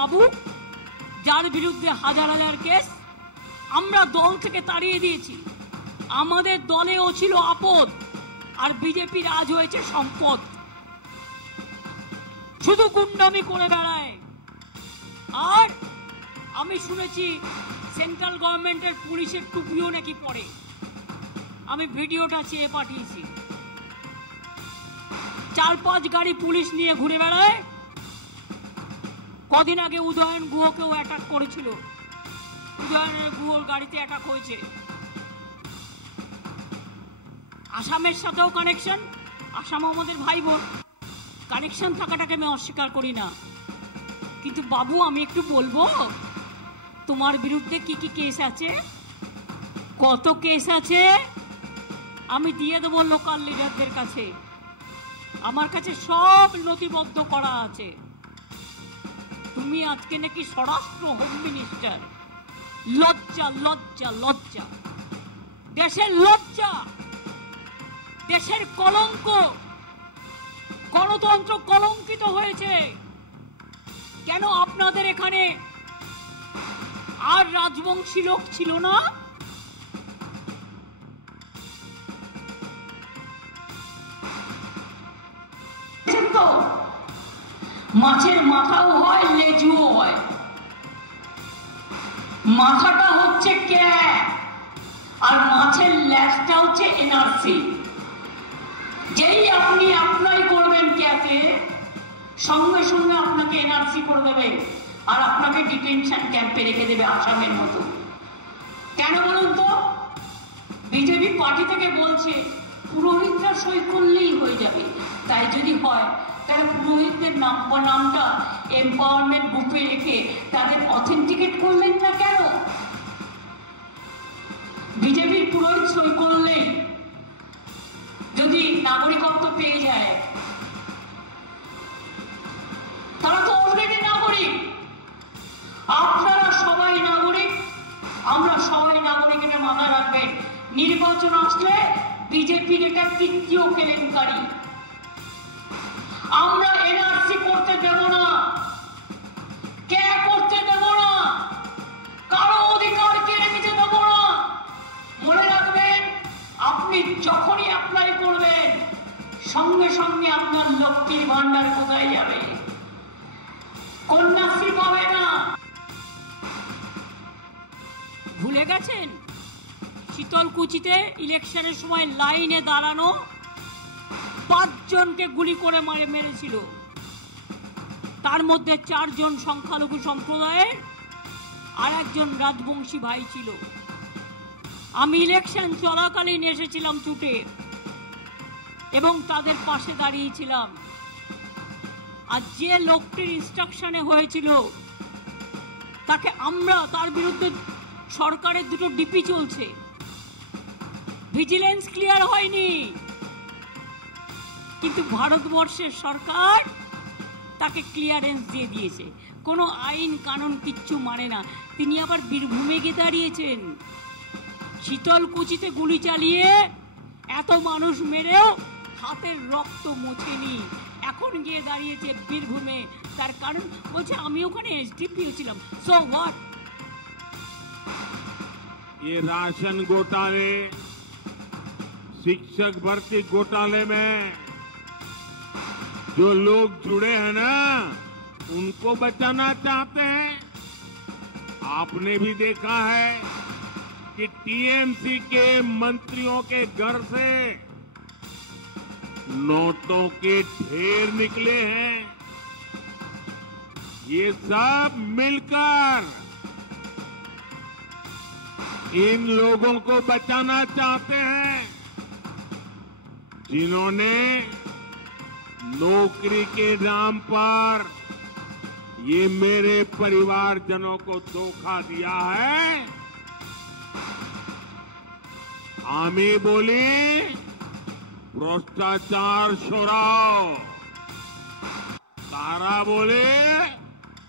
বাবু, যার বিরুদ্ধে হাজার হাজার কেস, আমরা দল থেকে তাড়িয়ে দিয়েছি। আমাদের দলেও ছিল আপদ, আর বিজেপির আজ হয়েছে সম্পদ। শুধু গুন্ডামি করে বেড়ায়। আর আমি শুনেছি সেন্ট্রাল গভর্নমেন্টের পুলিশের টুপিও নাকি পরে। আমি ভিডিওটা চেয়ে পাঠিয়েছি। 4-5 গাড়ি পুলিশ নিয়ে ঘুরে বেড়ায়। কদিন আগে উদয়ন গুহকেও অ্যাটাক করেছিল। উদয়ন গুহর গাড়িতে অ্যাটাক হয়েছে। আসামের সাথেও কানেকশন। আসাম আমাদের ভাই বোন, কানেকশন থাকাটাকে আমি অস্বীকার করি না। কিন্তু বাবু, আমি একটু বলবো, তোমার বিরুদ্ধে কি কি কেস আছে, কত কেস আছে, আমি দিয়ে দেবো লোকাল লিডারদের কাছে। আমার কাছে সব নথিবদ্ধ করা আছে। তুমি আজকে নাকি স্বরাষ্ট্র হোম মিনিস্টার। লজ্জা, লজ্জা, লজ্জা। দেশের লজ্জা, দেশের কলঙ্ক। গণতন্ত্র কলঙ্কিত হয়েছে। কেন আপনাদের এখানে আর রাজবংশী লোক ছিল না? মাছের মাথাও হয়, লেজুও হয়। মাথাটা হচ্ছে ক্যাট, আর মাছের লেজটা হচ্ছে এনআরসি। যেই আপনি অ্যাপ্লাই করবেন ক্যাটে, সঙ্গে সঙ্গে আপনাকে এনআরসি করে দেবে, আর আপনাকে ডিটেনশন ক্যাম্পে রেখে দেবে আসামের মতো। কেন বলুন তো? বিজেপি পার্টি থেকে বলছে পুরোহিতরা সই করলেই হয়ে যাবে। তাই যদি হয়, তাহলে পুরোহিতদের নামটা এম্পাওয়ারমেন্ট গ্রুপে রেখে তাদের অথেন্টিকেট করলেন না কেন? বিজেপির পুরোহিত সই করলেই যদি নাগরিকত্ব পেয়ে যায়, তারা তো অলরেডি নাগরিক। আপনারা সবাই নাগরিক, আমরা সবাই নাগরিক, এটা মাথায় রাখবেন। নির্বাচন আসলে বিজেপির এটা তৃতীয় কেলেঙ্কারি। আমরা এনআরসি করতে দেব না, কে করতে দেব না, কারো অধিকার কেড়ে নিতে দেব না। মনে রাখবেন, আপনি যখনই অ্যাপ্লাই করবেন, সঙ্গে সঙ্গে আপনার লক্ষ্মীর ভান্ডার কোথায় যাবে? কন্যাশ্রী পাবে না। ভুলে গেছেন শীতলকুচিতে ইলেকশনের সময় লাইনে দাঁড়ানো 5 জনকে গুলি করে মেরেছিল। তার মধ্যে 4 জন সংখ্যালঘু সম্প্রদায়ের, আর একজন রাজবংশী ভাই ছিল। আমি ইলেকশন চলাকালীন এসেছিলাম ছুটে, এবং তাদের পাশে দাঁড়িয়েছিলাম। আর যে লোকটির ইনস্ট্রাকশনে হয়েছিল, তার বিরুদ্ধে সরকারের 2টো ডিপি চলছে। ভিজিলেন্স ক্লিয়ার হয়নি, কিন্তু ভারতবর্ষের সরকার তাকে ক্লিয়ারেন্স দিয়ে দিয়েছে। কোনো আইন কানুন কিচ্ছু মানে না। তিনি আবার বীরভূমে গিয়ে দাঁড়িয়েছেন। শীতলকুচিতে গুলি চালিয়ে এত মানুষ মেরেও হাতের রক্ত মোছেনি, এখন গিয়ে দাঁড়িয়েছে বীরভূমে। তার কারণ বলছে আমি ওখানে এসডিপি ছিলাম। So what? ये राशन घोटाले, शिक्षक भर्ती घोटाले में जो लोग जुड़े हैं ना, उनको बचाना चाहते हैं। आपने भी देखा है कि टीएमसी के मंत्रियों के घर से नोटों के ढेर निकले हैं। ये सब मिलकर इन लोगों को बचाना चाहते हैं, जिन्होंने नौकरी के नाम पर ये मेरे परिवारजनों को धोखा दिया है। आमी बोली भ्रष्टाचार छोड़ाओ, तारा बोले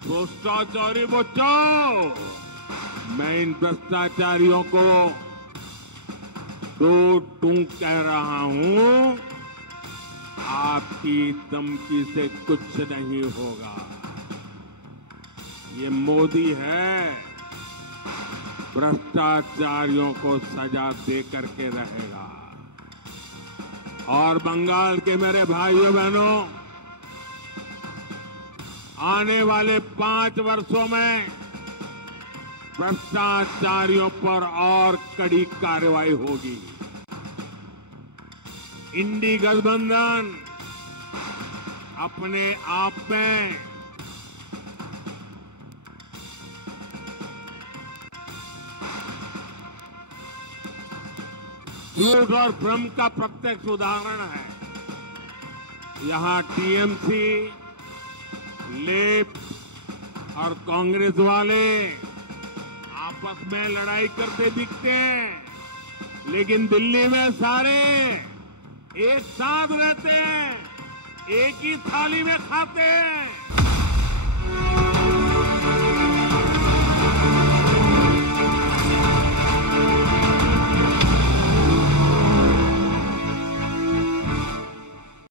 भ्रष्टाचारी बचाओ। मैं इन भ्रष्टाचारियों को 2 टूक कह रहा हूं, आपकी धमकी से कुछ नहीं होगा। ये मोदी है, भ्रष्टाचारियों को सजा दे करके रहेगा। और बंगाल के मेरे भाइयों बहनों, आने वाले 5 वर्षों में भ्रष्टाचारियों पर और कड़ी कार्रवाई होगी। इंडी गठबंधन अपने आप में झूठ और भ्रम का प्रत्यक्ष उदाहरण है। यहां टीएमसी, लेफ्ट और कांग्रेस वाले आपस में लड़ाई करते दिखते हैं, लेकिन दिल्ली में सारे एक साथ रहते हैं, एक ही थाली में खाते हैं।